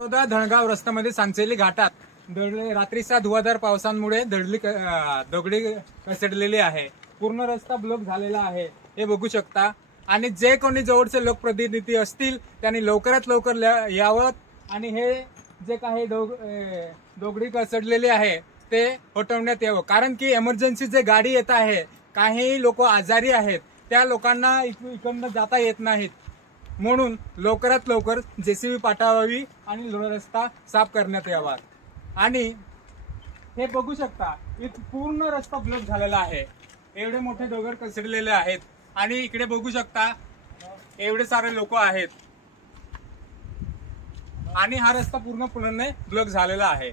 धनगाव रस्त्यामध्ये सांचेली घाटात रात्रीच्या धुवाधार पावसामुळे दगडी कसडलेली आहे। पूर्ण रस्ता ब्लॉक झालेला आहे, हे बघू शकता। आणि जे कोणी जवळचे लोकप्रतिनिधी असतील त्यांनी लवकरात लवकर यावं आणि हे जे काही दगडी कसडलेले आहे ते हटवण्यात यावं। कारण की इमर्जन्सी जे गाडी येत आहे, काही लोक आजारी आहेत, त्या लोकांना इकडनं जाता येत नाहीत, म्हणून लवकरात लवकर जेसीबी पाठवावी आणि रस्ता साफ करण्यात यावा। आणि हे बघू शकता, पूर्ण रस्ता ब्लॉक झालेला आहे, एवढे मोठे दगड कसडलेले आहेत आणि इकडे बघू शकता एवढे सारे लोक आहेत आणि हा रस्ता पूर्णपणे ब्लॉक झालेला आहे।